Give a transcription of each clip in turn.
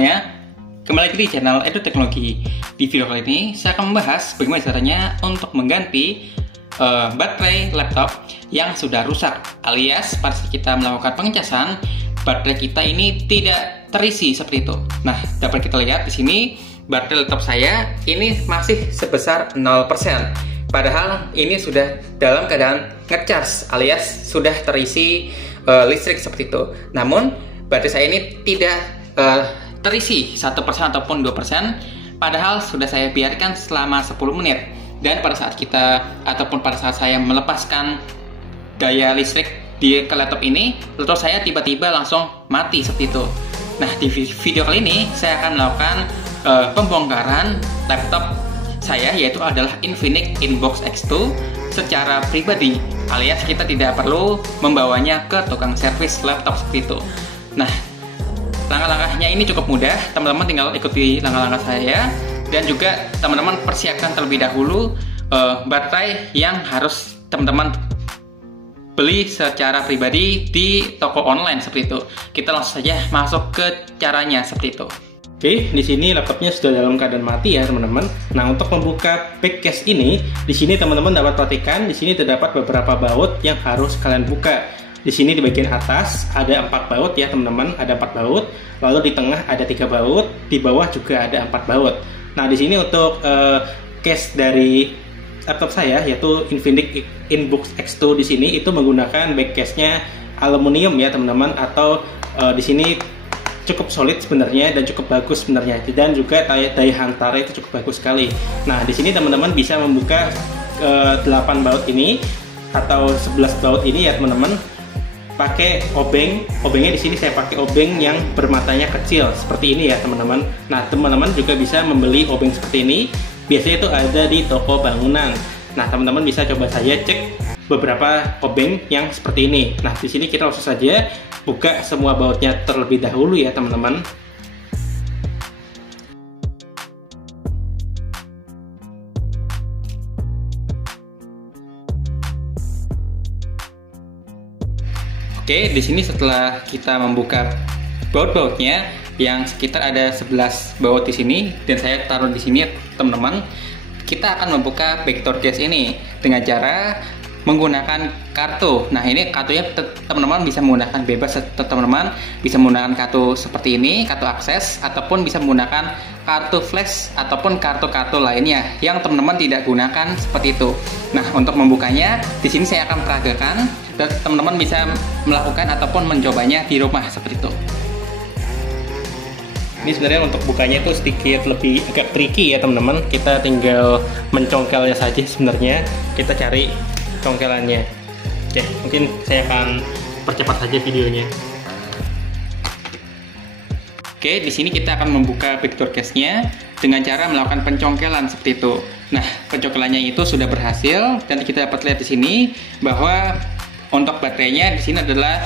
semuanya, kembali lagi di channel Edu Teknologi. Di video kali ini saya akan membahas bagaimana caranya untuk mengganti baterai laptop yang sudah rusak, alias pada saat kita melakukan pengecasan baterai kita ini tidak terisi seperti itu. Nah, dapat kita lihat di sini baterai laptop saya ini masih sebesar 0%. Padahal ini sudah dalam keadaan ngecas, alias sudah terisi listrik seperti itu. Namun baterai saya ini tidak terisi 1% ataupun 2%, padahal sudah saya biarkan selama 10 menit. Dan pada saat kita ataupun pada saat saya melepaskan daya listrik di laptop ini, laptop saya tiba-tiba langsung mati seperti itu. Nah, di video kali ini saya akan melakukan pembongkaran laptop saya, yaitu adalah Infinix Inbox X2 secara pribadi, alias kita tidak perlu membawanya ke tukang servis laptop seperti itu. Nah, langkah-langkahnya ini cukup mudah, teman-teman tinggal ikuti langkah-langkah saya. Dan juga teman-teman persiapkan terlebih dahulu baterai yang harus teman-teman beli secara pribadi di toko online seperti itu. Kita langsung saja masuk ke caranya seperti itu. Oke, di sini laptopnya sudah dalam keadaan mati ya teman-teman. Nah, untuk membuka back case ini, di sini teman-teman dapat perhatikan di sini terdapat beberapa baut yang harus kalian buka. Di sini di bagian atas ada 4 baut ya teman-teman, ada 4 baut. Lalu di tengah ada 3 baut, di bawah juga ada 4 baut. Nah, di sini untuk case dari laptop saya yaitu Infinix Inbox X2 di sini itu menggunakan back case-nya aluminium ya teman-teman, atau di sini cukup solid sebenarnya dan cukup bagus sebenarnya, dan juga daya hantarnya itu cukup bagus sekali. Nah, di sini teman-teman bisa membuka 8 baut ini atau 11 baut ini ya teman-teman, pakai obeng. Obengnya di sini saya pakai obeng yang bermatanya kecil seperti ini ya teman-teman. Nah, teman-teman juga bisa membeli obeng seperti ini. Biasanya itu ada di toko bangunan. Nah, teman-teman bisa coba saja cek beberapa obeng yang seperti ini. Nah, di sini kita langsung saja buka semua bautnya terlebih dahulu ya teman-teman. Oke, di sini setelah kita membuka baut-bautnya yang sekitar ada 11 baut di sini, dan saya taruh di sini teman-teman, kita akan membuka backdoor case ini dengan cara menggunakan kartu. Nah, ini kartunya teman-teman bisa menggunakan bebas, teman-teman bisa menggunakan kartu seperti ini, kartu akses, ataupun bisa menggunakan kartu flash ataupun kartu-kartu lainnya yang teman-teman tidak gunakan seperti itu. Nah, untuk membukanya di sini saya akan peragakan dan teman-teman bisa melakukan ataupun mencobanya di rumah seperti itu. Ini sebenarnya untuk bukanya itu sedikit lebih agak tricky ya teman-teman. Kita tinggal mencongkelnya saja sebenarnya. Kita cari congkelannya. Oke, mungkin saya akan percepat saja videonya. Oke, di sini kita akan membuka backdoor case-nya dengan cara melakukan pencongkelan seperti itu. Nah, pencongkelannya itu sudah berhasil dan kita dapat lihat di sini bahwa untuk baterainya di sini adalah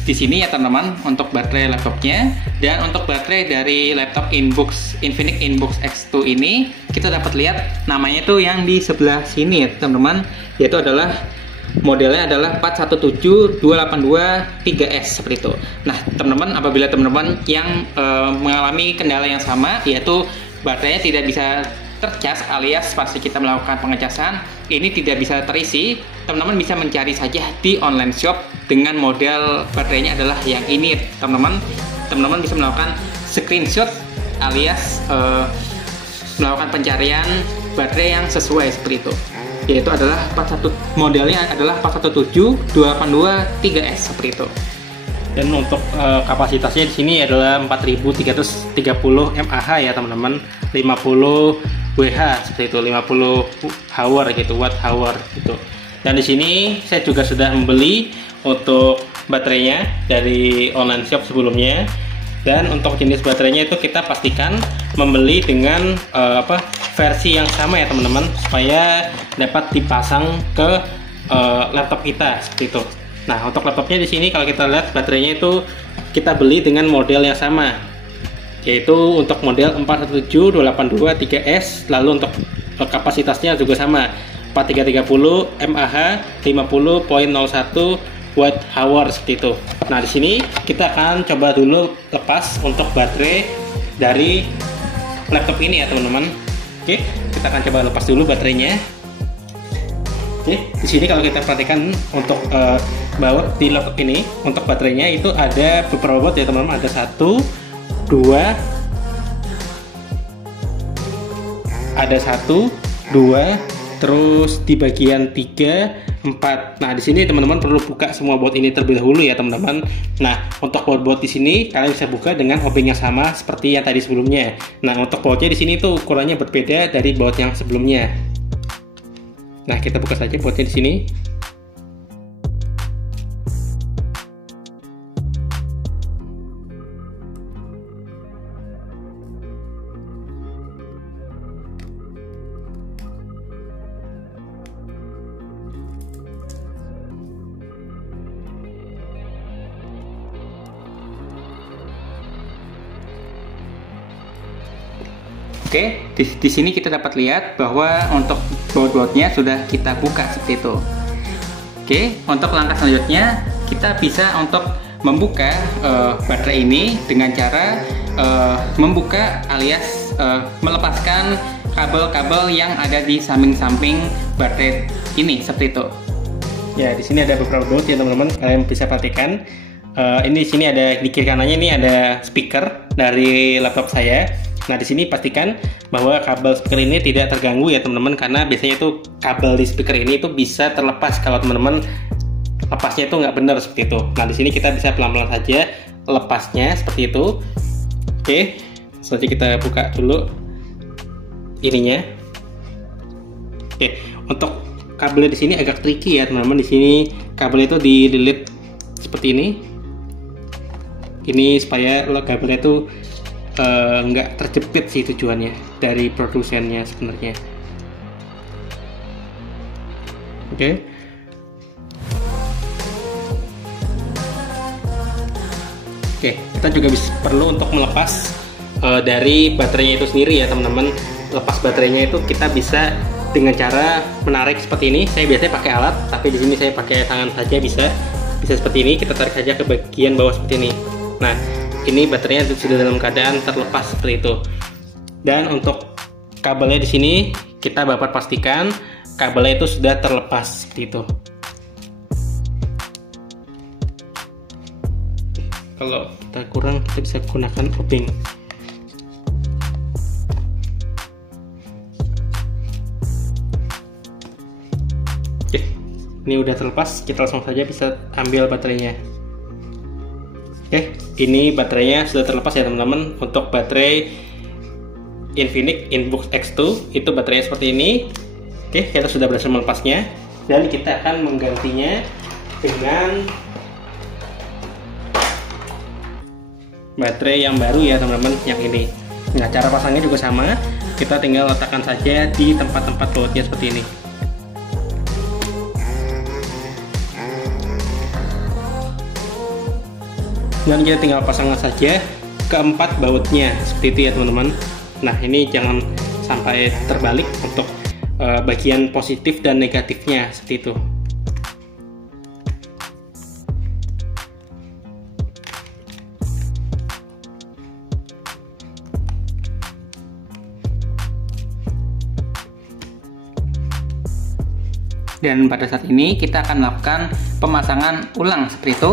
di sini ya teman-teman, untuk baterai laptopnya. Dan untuk baterai dari laptop Infinix Inbox X2 ini kita dapat lihat namanya tuh yang di sebelah sini ya teman-teman, yaitu adalah modelnya adalah 417282-3S seperti itu. Nah, teman-teman, apabila teman-teman yang mengalami kendala yang sama, yaitu baterainya tidak bisa tercas, alias pasti kita melakukan pengecasan ini tidak bisa terisi, teman-teman bisa mencari saja di online shop dengan model baterainya adalah yang ini teman-teman. Teman-teman bisa melakukan screenshot alias melakukan pencarian baterai yang sesuai seperti itu, yaitu adalah modelnya adalah 417282-3S seperti itu. Dan untuk kapasitasnya di sini adalah 4330 mAh ya teman-teman, 50 WH seperti itu, 50 hour gitu, watt hour gitu. Dan di sini saya juga sudah membeli untuk baterainya dari online shop sebelumnya. Dan untuk jenis baterainya itu kita pastikan membeli dengan versi yang sama ya teman-teman, supaya dapat dipasang ke laptop kita seperti itu. Nah, untuk laptopnya di sini kalau kita lihat baterainya itu kita beli dengan model yang sama, yaitu untuk model 417282-3S. Lalu untuk kapasitasnya juga sama, 4330 mAh, 50.01 watt hour seperti itu. Nah, di sini kita akan coba dulu lepas untuk baterai dari laptop ini ya teman-teman. Oke, kita akan coba lepas dulu baterainya. Oke, di sini kalau kita perhatikan untuk baut di laptop ini, untuk baterainya itu ada beberapa baut ya teman-teman. Ada 1, 2, ada 1, 2, terus di bagian 3, 4. Nah, di sini teman-teman perlu buka semua baut ini terlebih dahulu ya teman-teman. Nah, untuk baut-baut di sini kalian bisa buka dengan obeng yang sama seperti yang tadi sebelumnya. Nah, untuk bautnya di sini tuh ukurannya berbeda dari baut yang sebelumnya. Nah, kita buka saja bautnya di sini. Oke, di sini kita dapat lihat bahwa untuk baut-bautnya sudah kita buka seperti itu. Oke, untuk langkah selanjutnya kita bisa untuk membuka baterai ini dengan cara membuka alias melepaskan kabel-kabel yang ada di samping-samping baterai ini seperti itu. Ya, di sini ada beberapa baut ya teman-teman. Kalian bisa perhatikan. Ini di sini ada di kiri kanannya ini ada speaker dari laptop saya. Nah, di sini pastikan bahwa kabel speaker ini tidak terganggu ya teman-teman, karena biasanya itu kabel di speaker ini itu bisa terlepas kalau teman-teman lepasnya itu nggak benar seperti itu. Nah, di sini kita bisa pelan-pelan saja lepasnya seperti itu. Oke, saja kita buka dulu ininya. Oke, untuk kabelnya di sini agak tricky ya teman-teman. Di sini kabelnya itu dililit seperti ini. Ini supaya kabelnya itu nggak terjepit sih tujuannya dari produsennya sebenarnya. Oke. Oke, kita juga perlu untuk melepas dari baterainya itu sendiri ya teman-teman. Lepas baterainya itu kita bisa dengan cara menarik seperti ini. Saya biasanya pakai alat, tapi di sini saya pakai tangan saja bisa seperti ini. Kita tarik saja ke bagian bawah seperti ini. Nah, ini baterainya sudah dalam keadaan terlepas seperti itu. Dan untuk kabelnya di sini kita dapat pastikan kabelnya itu sudah terlepas seperti itu. Kalau kita kurang, kita bisa gunakan obeng. Oke, ini udah terlepas. Kita langsung saja bisa ambil baterainya. Oke, ini baterainya sudah terlepas ya teman-teman. Untuk baterai Infinix Inbox X2 itu baterainya seperti ini. Oke, kita sudah berhasil melepasnya dan kita akan menggantinya dengan baterai yang baru ya teman-teman, yang ini. Nah, cara pasangnya juga sama. Kita tinggal letakkan saja di tempat-tempat bautnya seperti ini. Dan kita tinggal pasangkan saja keempat bautnya seperti itu ya teman-teman. Nah, ini jangan sampai terbalik untuk bagian positif dan negatifnya seperti itu. Dan pada saat ini kita akan melakukan pemasangan ulang seperti itu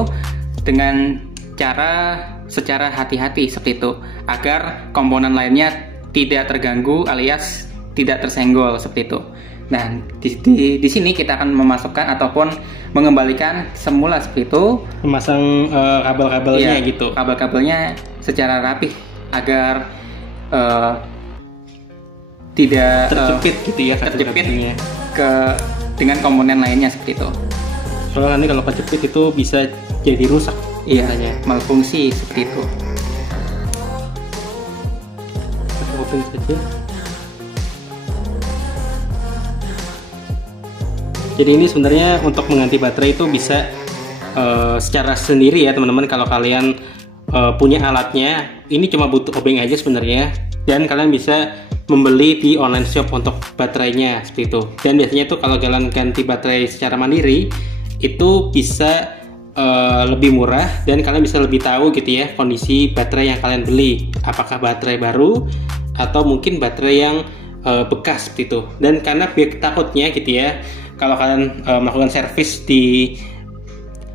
dengan cara secara hati-hati seperti itu, agar komponen lainnya tidak terganggu alias tidak tersenggol seperti itu. Nah, di sini kita akan memasukkan ataupun mengembalikan semula seperti itu, memasang kabel-kabelnya gitu. Kabel-kabelnya secara rapih agar tidak terjepit gitu ya, terjepit dengan komponen lainnya seperti itu. Soalnya nanti kalau kejepit itu bisa jadi rusak. Iya, malfungsi seperti itu. Kita open saja. Jadi ini sebenarnya untuk mengganti baterai itu bisa secara sendiri ya teman-teman. Kalau kalian punya alatnya, ini cuma butuh obeng aja sebenarnya. Dan kalian bisa membeli di online shop untuk baterainya seperti itu. Dan biasanya itu kalau kalian ganti baterai secara mandiri, itu bisa lebih murah dan kalian bisa lebih tahu gitu ya kondisi baterai yang kalian beli, apakah baterai baru atau mungkin baterai yang bekas seperti itu. Dan karena takutnya gitu ya, kalau kalian melakukan servis di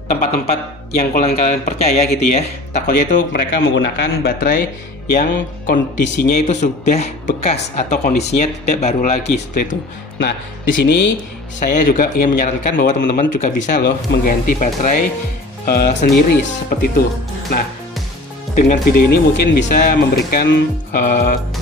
tempat-tempat yang kalian percaya gitu ya, takutnya itu mereka menggunakan baterai yang kondisinya itu sudah bekas atau kondisinya tidak baru lagi seperti itu. Nah, di sini saya juga ingin menyarankan bahwa teman-teman juga bisa loh mengganti baterai sendiri seperti itu. Nah, dengan video ini mungkin bisa memberikan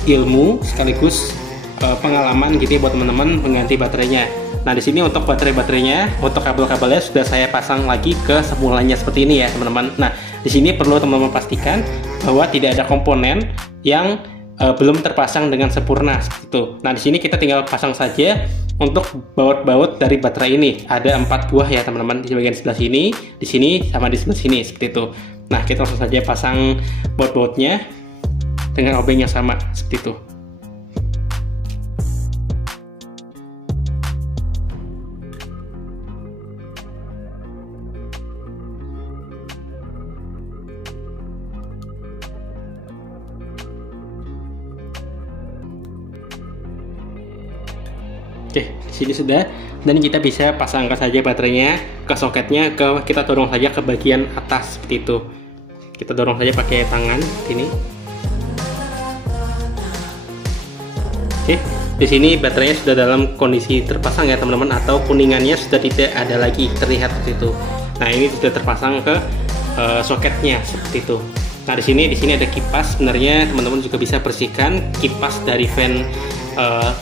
ilmu sekaligus pengalaman gitu ya buat teman-teman mengganti baterainya. Nah, di sini untuk baterainya, untuk kabel-kabelnya sudah saya pasang lagi ke semulanya seperti ini ya, teman-teman. Nah, di sini perlu teman-teman pastikan bahwa tidak ada komponen yang belum terpasang dengan sempurna seperti itu. Nah, di sini kita tinggal pasang saja untuk baut-baut dari baterai ini. Ada 4 buah ya, teman-teman, di bagian sebelah sini, di sini, sama di sebelah sini seperti itu. Nah, kita langsung saja pasang baut-bautnya dengan obeng yang sama seperti itu. Oke, di sini sudah, dan kita bisa pasangkan saja baterainya ke soketnya, kita dorong saja ke bagian atas seperti itu. Kita dorong saja pakai tangan ini. Oke, di sini baterainya sudah dalam kondisi terpasang ya teman-teman, atau kuningannya sudah tidak ada lagi terlihat seperti itu. Nah, ini sudah terpasang ke soketnya seperti itu. Nah, di sini ada kipas. Sebenarnya teman-teman juga bisa bersihkan kipas dari fan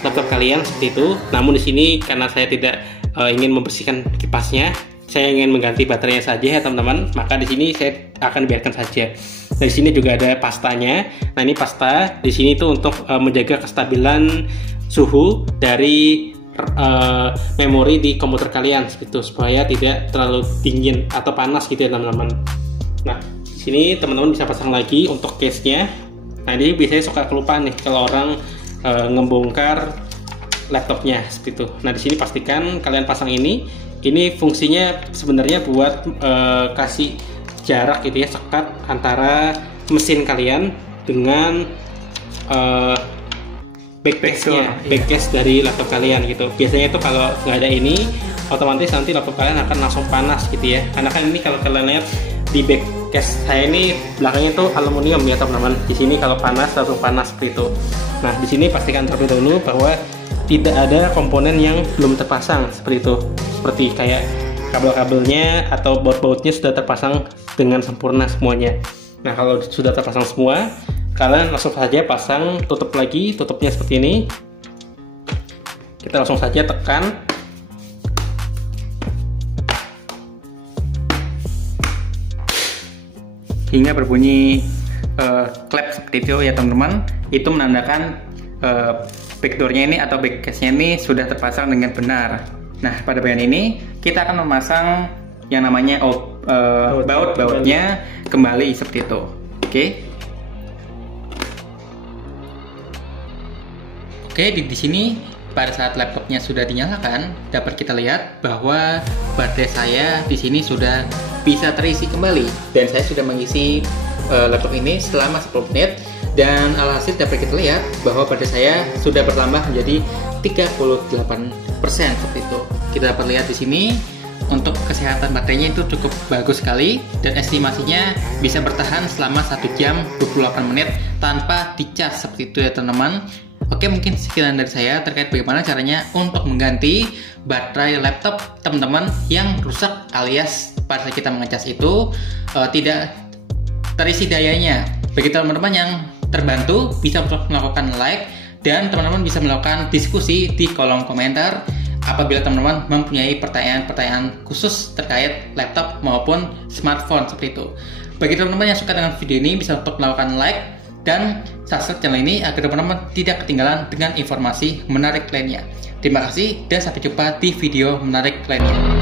laptop kalian seperti itu. Namun di sini karena saya tidak ingin membersihkan kipasnya, saya ingin mengganti baterainya saja ya teman-teman. Maka di sini saya akan biarkan saja. Nah, di sini juga ada pastanya. Nah, ini pasta di sini itu untuk menjaga kestabilan suhu dari memori di komputer kalian seperti itu, supaya tidak terlalu dingin atau panas gitu ya teman-teman. Nah, di sini teman-teman bisa pasang lagi untuk case-nya. Nah, ini biasanya suka kelupaan nih kalau orang ngebongkar laptopnya seperti itu. Nah, di sini pastikan kalian pasang ini. Ini fungsinya sebenarnya buat kasih jarak gitu ya, sekat antara mesin kalian dengan backcase dari laptop kalian gitu. Biasanya itu kalau nggak ada ini, otomatis nanti laptop kalian akan langsung panas gitu ya. Karena kan ini kalau kalian lihat di backcase saya ini belakangnya tuh aluminium ya teman-teman. Di sini kalau panas langsung panas seperti itu. Nah, di sini pastikan terlebih dahulu bahwa tidak ada komponen yang belum terpasang seperti itu. Seperti kayak kabel-kabelnya atau baut-bautnya sudah terpasang dengan sempurna semuanya. Nah, kalau sudah terpasang semua, kalian langsung saja pasang tutup lagi, tutupnya seperti ini. Kita langsung saja tekan. Hingga berbunyi klep seperti itu ya teman-teman. Itu menandakan backdoornya ini atau backcase-nya ini sudah terpasang dengan benar. Nah, pada bagian ini kita akan memasang yang namanya baut-bautnya kembali seperti itu. Oke, di sini pada saat laptopnya sudah dinyalakan, dapat kita lihat bahwa baterai saya di sini sudah bisa terisi kembali, dan saya sudah mengisi laptop ini selama 10 menit. Dan alhasil dapat kita lihat bahwa baterai saya sudah bertambah menjadi 38% seperti itu. Kita dapat lihat di sini untuk kesehatan baterainya itu cukup bagus sekali, dan estimasinya bisa bertahan selama 1 jam 28 menit tanpa dicas seperti itu ya teman-teman. Oke, mungkin sekian dari saya terkait bagaimana caranya untuk mengganti baterai laptop teman-teman yang rusak, alias pada saat kita mengecas itu tidak terisi dayanya. Bagi teman-teman yang terbantu, bisa melakukan like, dan teman-teman bisa melakukan diskusi di kolom komentar apabila teman-teman mempunyai pertanyaan-pertanyaan khusus terkait laptop maupun smartphone seperti itu. Bagi teman-teman yang suka dengan video ini, bisa untuk melakukan like dan subscribe channel ini agar teman-teman tidak ketinggalan dengan informasi menarik lainnya. Terima kasih dan sampai jumpa di video menarik lainnya.